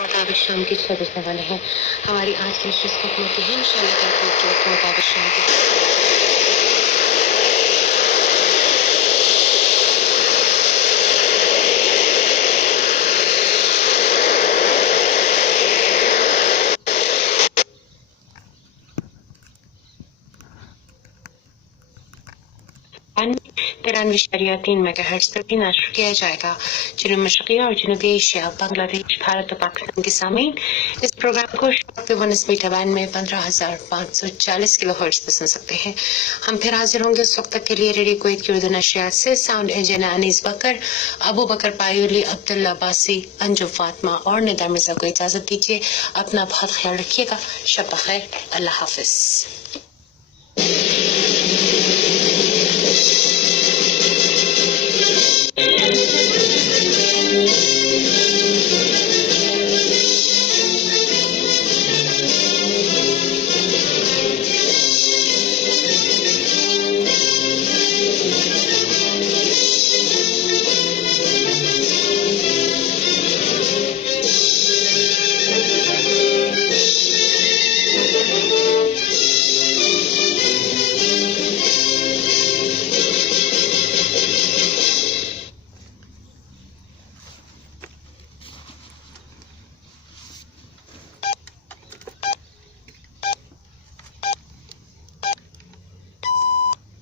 मुताबिक शाम की 6 बजने वाले हैं। हमारी आज की नशिश खत्म होती है इंशाल्लाह कल के मुताबिक शाम की तिरानवे शरिया 3 मेगाहर्ट्ज तक भी नशर किया जाएगा। जनूब मशरक़ी और जनूबी एशिया, बांग्लादेश, भारत और पाकिस्तान के सामीन इस प्रोग्राम को शॉर्ट वेव 19 मीटर बैंड में 15,540 किलोहर्ट्ज पर सुन सकते हैं। हम फिर हाजिर होंगे उस वक्त तक के लिए रेडियो कुवैत की उर्दू नशरियात से। साउंड इंजीनियर अनीस बकर, अबू बकर पायुली, अब्दुल्ला बासी, अंजुम फातिमा और निदा मिर्जा को इजाजत दीजिए। अपना बहुत ख्याल रखिएगा। शब बखैर, अल्लाह हाफिज।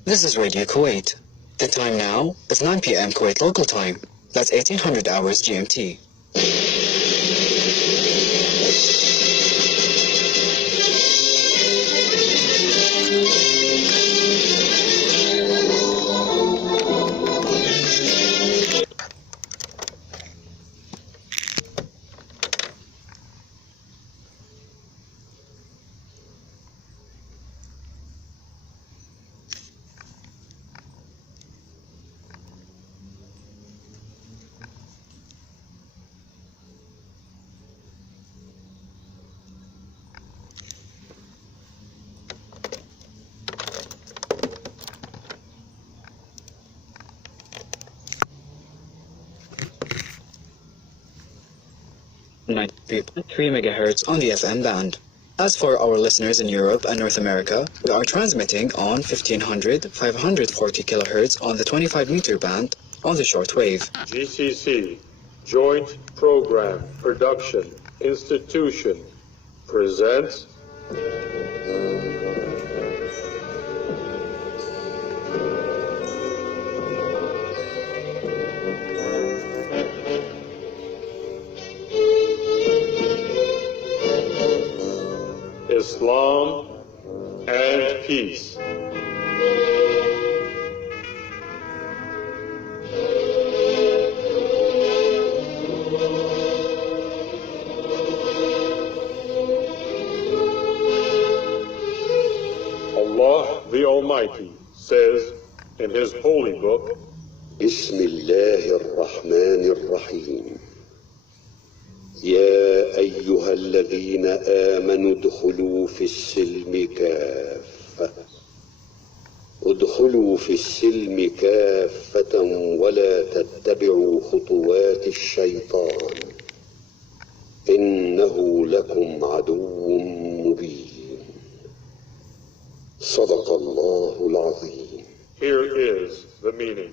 This is Radio Kuwait. The time now is 9 p.m. Kuwait local time. That's 1800 hours GMT. Three megahertz on the FM band. As for our listeners in Europe and North America, we are transmitting on 1500, 540 kilohertz on the 25-meter band on the shortwave. GCC, Joint Program Production Institution, presents Islam and Peace. Allah the Almighty says in His holy book, بسم الله الرحمن الرحيم يا أيها الذين آمنوا ادخلوا في السلم كافة ادخلوا في السلم كافة ولا تتبعوا خطوات الشيطان إنه لكم عدو مبين صدق الله العظيم. Here is the meaning.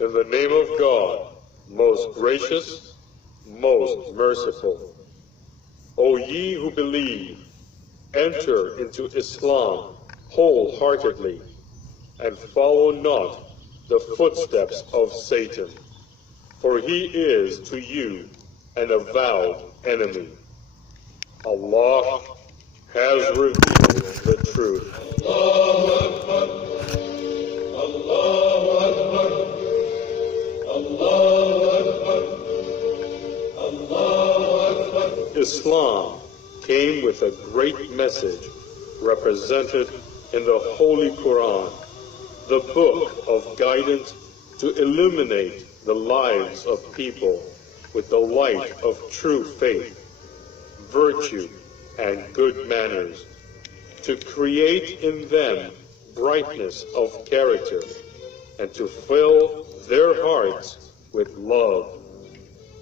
In the name of God, most gracious, most merciful. O ye who believe, enter into Islam wholeheartedly, and follow not the footsteps of Satan, for he is to you an avowed enemy. Allah has revealed the truth. Allahu Akbar, Allahu Akbar, Allahu Akbar, Allahu Akbar. Islam came with a great message represented in the Holy Quran, the book of guidance to illuminate the lives of people with the light of true faith, virtue, and good manners, to create in them brightness of character, and to fill their hearts with love,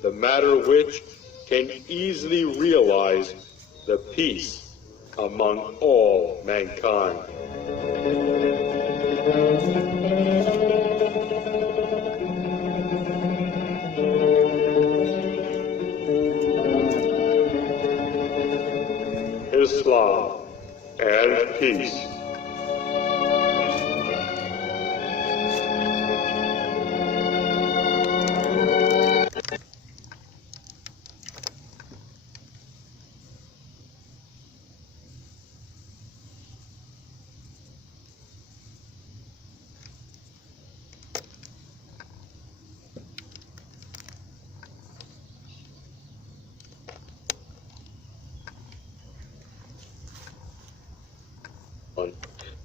the matter which can easily realize the peace among all mankind. Islam and peace.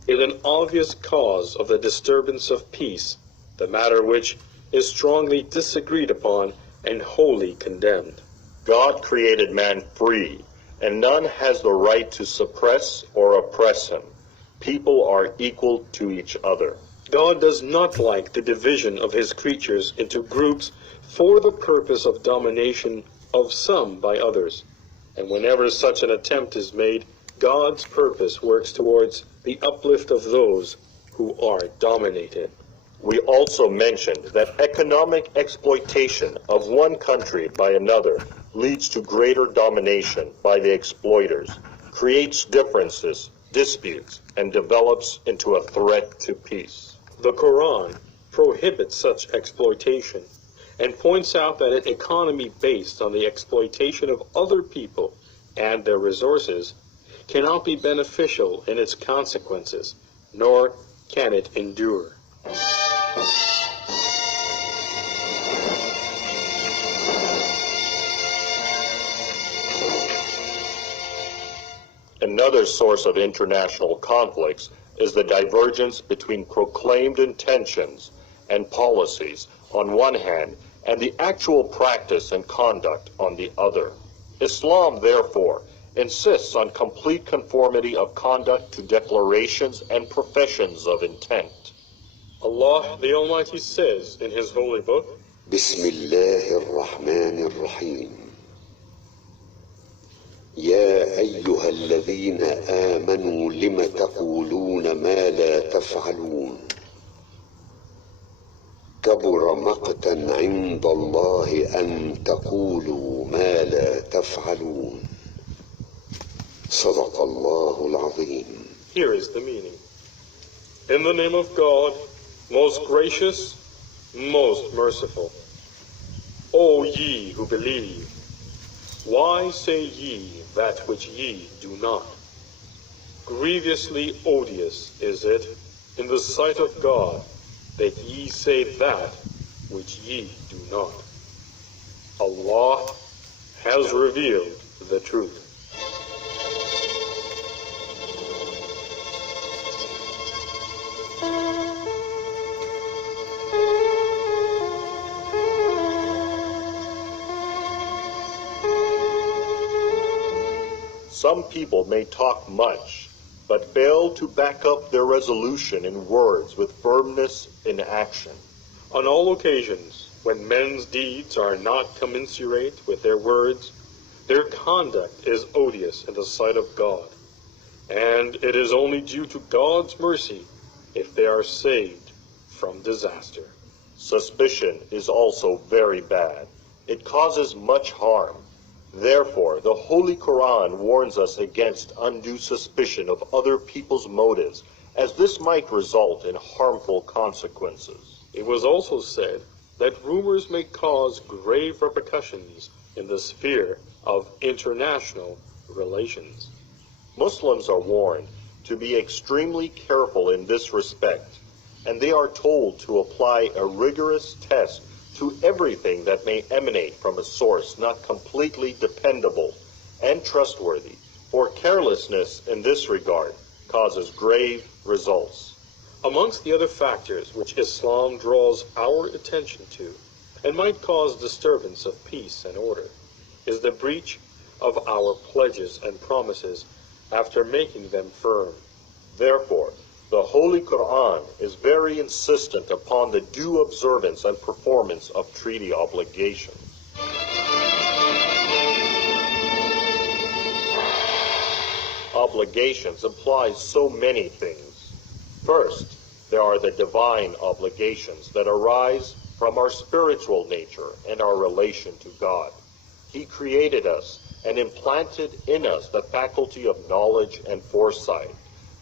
Is an obvious cause of the disturbance of peace, the matter which is strongly disagreed upon and wholly condemned. God created man free, and none has the right to suppress or oppress him. People are equal to each other. God does not like the division of his creatures into groups for the purpose of domination of some by others. And whenever such an attempt is made, God's purpose works towards the uplift of those who are dominated. We also mentioned that economic exploitation of one country by another leads to greater domination by the exploiters, creates differences, disputes, and develops into a threat to peace. The Quran prohibits such exploitation and points out that an economy based on the exploitation of other people and their resources cannot be beneficial in its consequences, nor can it endure. Another source of international conflicts is the divergence between proclaimed intentions and policies on one hand and the actual practice and conduct on the other. Islam, therefore, insists on complete conformity of conduct to declarations and professions of intent. Allah the Almighty says in his holy book, بسم الله الرحمن الرحيم يا أيها الذين آمنوا لم تقولون ما لا تفعلون كبر مقتا عند الله أن تقولوا ما لا تفعلون صدق الله العظيم. Here is the meaning. In the name of God, most gracious, most merciful. O ye who believe, why say ye that which ye do not? Grievously odious is it in the sight of God that ye say that which ye do not. Allah has revealed the truth. Some people may talk much, but fail to back up their resolution in words with firmness in action. On all occasions, when men's deeds are not commensurate with their words, their conduct is odious in the sight of God, and it is only due to God's mercy if they are saved from disaster. Suspicion is also very bad. It causes much harm. Therefore, the Holy Quran warns us against undue suspicion of other people's motives, as this might result in harmful consequences. It was also said that rumors may cause grave repercussions in the sphere of international relations. Muslims are warned to be extremely careful in this respect, and they are told to apply a rigorous test to everything that may emanate from a source not completely dependable and trustworthy, for carelessness in this regard causes grave results. Amongst the other factors which Islam draws our attention to, and might cause disturbance of peace and order, is the breach of our pledges and promises after making them firm. Therefore, the Holy Quran is very insistent upon the due observance and performance of treaty obligations. obligations implies so many things. First, there are the divine obligations that arise from our spiritual nature and our relation to God. He created us and implanted in us the faculty of knowledge and foresight,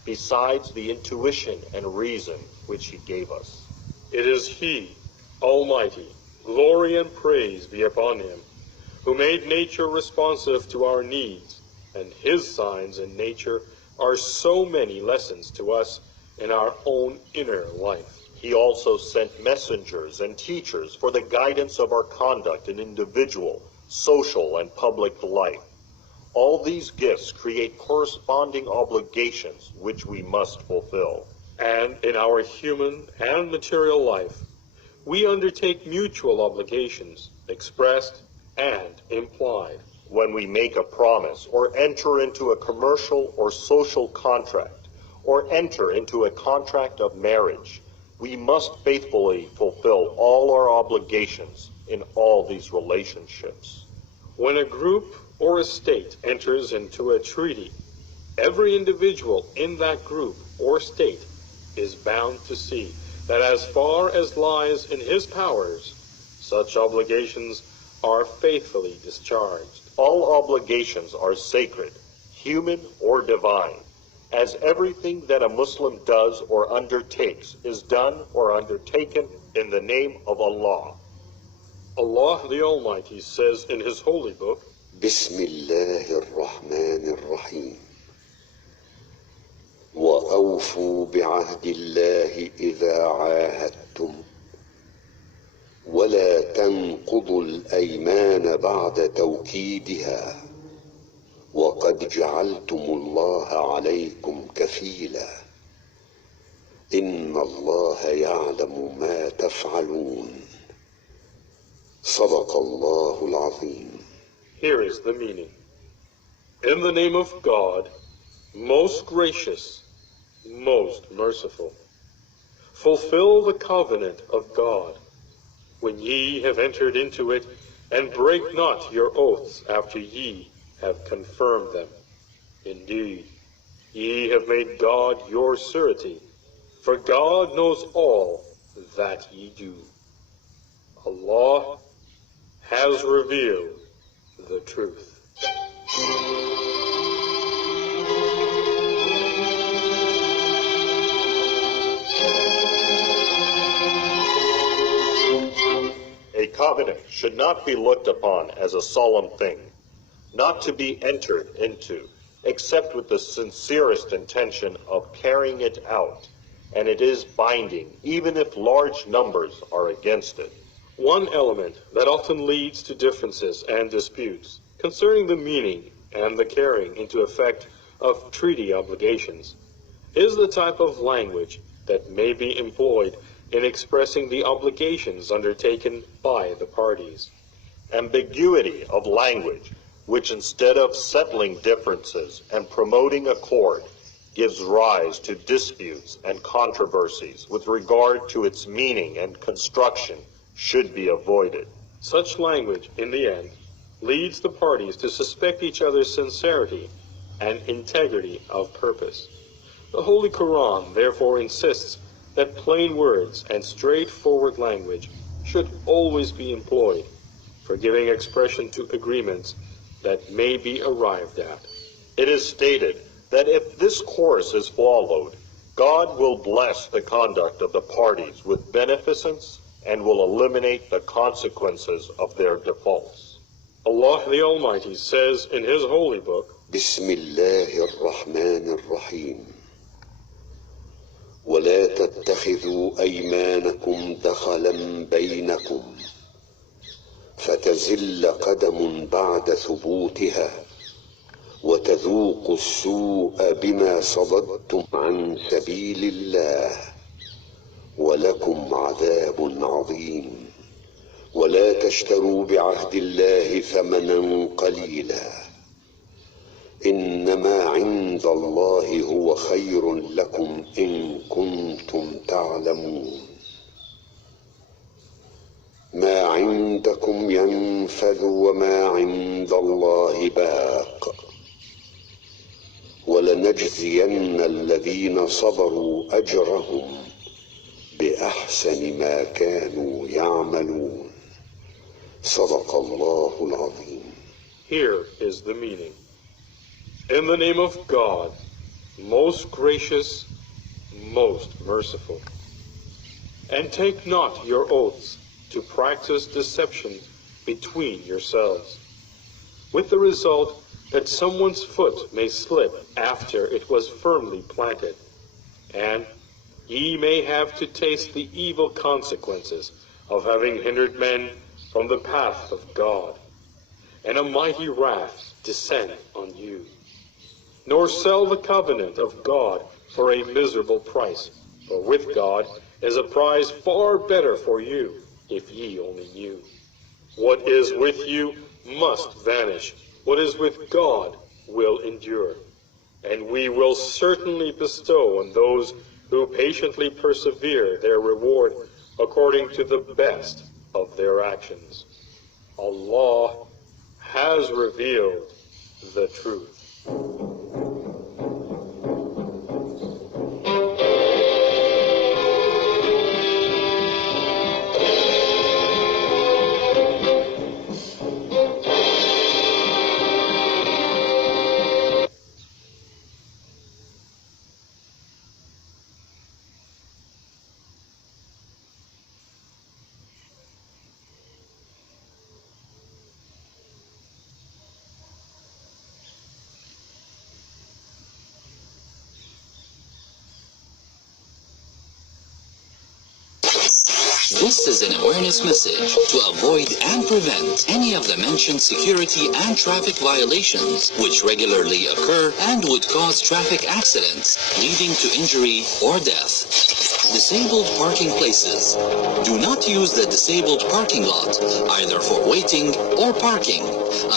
besides the intuition and reason which he gave us. It is He, Almighty, glory and praise be upon Him, who made nature responsive to our needs, and His signs in nature are so many lessons to us in our own inner life. He also sent messengers and teachers for the guidance of our conduct in individual, social, and public life. All these gifts create corresponding obligations which we must fulfill. And in our human and material life, we undertake mutual obligations, expressed and implied. When we make a promise or enter into a commercial or social contract or enter into a contract of marriage, we must faithfully fulfill all our obligations in all these relationships. When a group or a state enters into a treaty, every individual in that group or state is bound to see that as far as lies in his powers, such obligations are faithfully discharged. All obligations are sacred, human or divine, as everything that a Muslim does or undertakes is done or undertaken in the name of Allah. Allah the Almighty says in His holy book, بسم الله الرحمن الرحيم وأوفوا بعهد الله إذا عاهدتم ولا تنقضوا الأيمان بعد توكيدها وقد جعلتم الله عليكم كفيلا إن الله يعلم ما تفعلون صدق الله العظيم. Here is the meaning. In the name of God, most gracious, most merciful, fulfill the covenant of God when ye have entered into it, and break not your oaths after ye have confirmed them. Indeed, ye have made God your surety, for God knows all that ye do. Allah has revealed the truth. A covenant should not be looked upon as a solemn thing, not to be entered into, except with the sincerest intention of carrying it out, and it is binding, even if large numbers are against it. One element that often leads to differences and disputes concerning the meaning and the carrying into effect of treaty obligations is the type of language that may be employed in expressing the obligations undertaken by the parties. Ambiguity of language, which instead of settling differences and promoting accord, gives rise to disputes and controversies with regard to its meaning and construction, should be avoided. Such language, in the end, leads the parties to suspect each other's sincerity and integrity of purpose. The Holy Quran therefore insists that plain words and straightforward language should always be employed for giving expression to agreements that may be arrived at. It is stated that if this course is followed, God will bless the conduct of the parties with beneficence and will eliminate the consequences of their defaults. Allah the Almighty says in His holy book, بسم الله الرحمن الرحيم ولا تتخذوا أيمانكم دخلا بينكم فتزل قدم بعد ثبوتها وتذوقوا السوء بما صددتم عن سبيل الله ولكم عذاب عظيم ولا تشتروا بعهد الله ثمنا قليلا إنما عند الله هو خير لكم إن كنتم تعلمون ما عندكم ينفذ وما عند الله باق ولن ولنجزين الذين صبروا أجرهم بأحسن ما كانوا يعملون. صدق الله العظيم. Here is the meaning. In the name of God, most gracious, most merciful. And take not your oaths to practice deception between yourselves, with the result that someone's foot may slip after it was firmly planted, and ye may have to taste the evil consequences of having hindered men from the path of God, and a mighty wrath descend on you. Nor sell the covenant of God for a miserable price, for with God is a prize far better for you, if ye only knew. What is with you must vanish. What is with God will endure. And we will certainly bestow on those who patiently persevere their reward according to the best of their actions. Allah has revealed the truth. This is an awareness message to avoid and prevent any of the mentioned security and traffic violations which regularly occur and would cause traffic accidents leading to injury or death. Disabled parking places. Do not use the disabled parking lot either for waiting or parking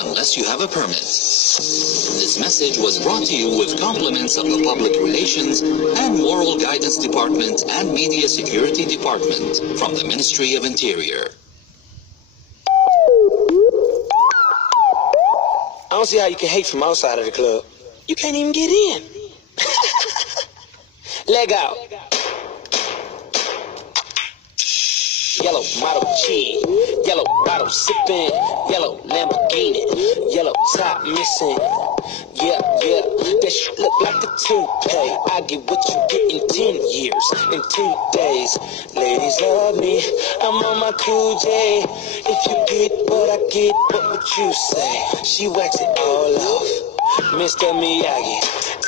unless you have a permit. This message was brought to you with compliments of the Public Relations and Moral Guidance Department and Media Security Department from the Ministry of Interior. I don't see how you can hate from outside of the club. You can't even get in. Leg out. Yellow model cheese, yellow bottle sipping, yellow Lamborghini, yellow top missing. Yeah, that shit look like a toupee. I get what you get in 10 years, in 2 days. Ladies love me, I'm on my cool J. If you get what I get, what would you say? She wax it all off, Mr. Miyagi.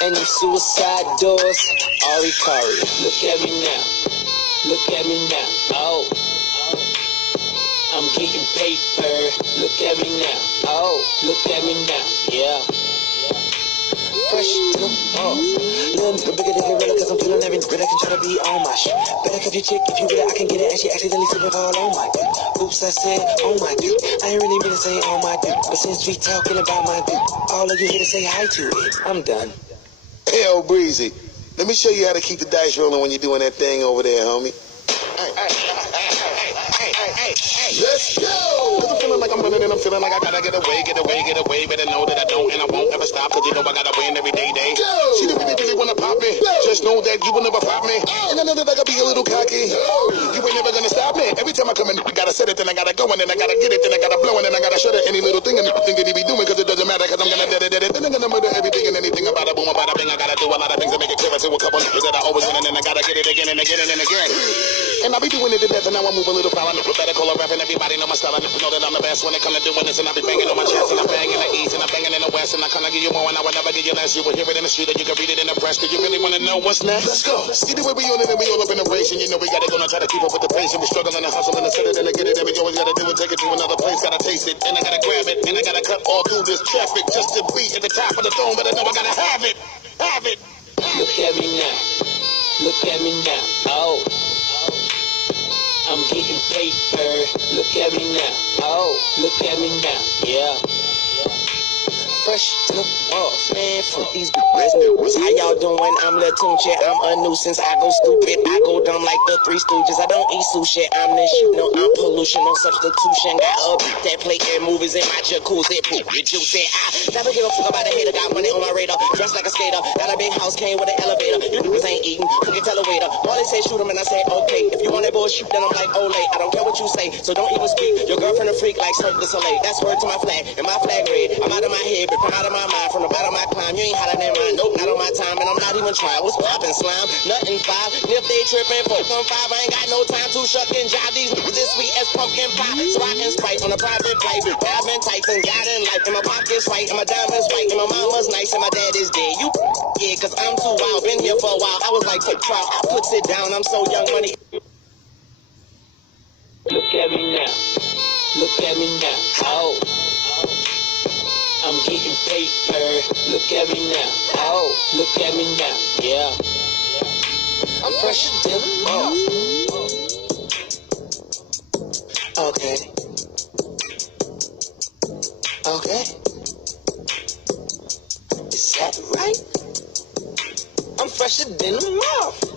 And them suicide doors, Ari Kari. Look at me now, look at me now, oh. I'm getting paper, look at me now, oh, look at me now, yeah. Fresh to them, oh. Nothing bigger than gorilla, cause I'm feeling every bit I can try to be on my shit. Better cuff your chick, if you with it, I can get it, and she accidentally slipping all on my dick. Oops, I said, oh my dick. I ain't really mean to say oh my dick, but since we talking about my dick, all of you here to say hi to it. I'm done. Hey, old Breezy, let me show you how to keep the dice rolling when you're doing that thing over there, homie. Let's go! Cause I'm feeling like I'm running and I'm feeling like I gotta get away. Better know that I don't and I won't ever stop. Cause you know I gotta win every day. Go! She don't really wanna pop me. Go! Just know that you will never pop me. Oh! And I know that I gotta be a little cocky. Oh! You ain't never gonna stop me. Every time I come in, I gotta set it, then I gotta go, and then I gotta get it, then I gotta blow, and then I gotta shut it. Any little thing and thing that he be doing, cause it doesn't matter, cause I'm gonna dead it. Then I'm gonna murder everything and anything about a boom, about a bing. I gotta do a lot of things to make it clear to a couple niggas that I always win, and then I gotta get it again and again and then again. And I be doing it to death, and now I move a little foul. I better call a rap, and everybody know my style. I know that I'm the best when it come to doing this, and I be banging on my chest, and I'm banging the east, and I'm banging in the west, and I kinda give you more, and I would never give you less. You will hear it in the street, and you can read it in the press. Do you really wanna know what's next? Let's go. See the way we on it, and we all up in the race, and you know we gotta go and try to keep up with the pace, and we struggling and hustling and set it and to get it, and we always gotta do it, take it to another place, gotta taste it, and I gotta grab it, and I gotta cut all through this traffic just to be at the top of the throne, but I know I gotta have it. Look at me now, look at me now, oh. I'm getting paper, look at me now, oh, look at me now, yeah. fresh to the off, man. Fuck these bitches. How y'all doing? I'm Lil Tunchi. I'm a nuisance. I go stupid. I go dumb like the Three Stooges. I don't eat sushi. I'm the shit. No, I'm pollution. No substitution. Got up that plate and movies in my jacuzzi. Juicy. I never give a fuck about a hater. Got money on my radar. Dressed like a skater. Got a big house. Came with an elevator. You niggas ain't eating. Fucking tell a waiter. All they say shoot him and I say okay. If you want that bullshit, then I'm like Olay. I don't care what you say. So don't even speak. Your girlfriend a freak like Cirque du Soleil. That's word to my flag. And my flag red. I'm out of my head, but come out of my mind. From the bottom of my climb, you ain't hotter than mine. Nope, not on my time, and I'm not even trying. What's poppin', slime? Nothing 5. If they trippin', 4 on 5. I ain't got no time to shuck and jive. These niggas this sweet as pumpkin pie. So I can Sprite on a private flight. Diamond tights and got in life. And my pocket's right, and my diamonds white. And my mama's nice, and my dad is dead. You yeah, cause I'm too wild. Been here for a while. I was like, quick trial. I puts it down. I'm so young money. Look at me now. Look at me now. Oh. I'm getting paper. Look at me now. Oh, look at me now. Yeah. I'm fresher than a Okay. Okay. Is that right? I'm fresher than a moth.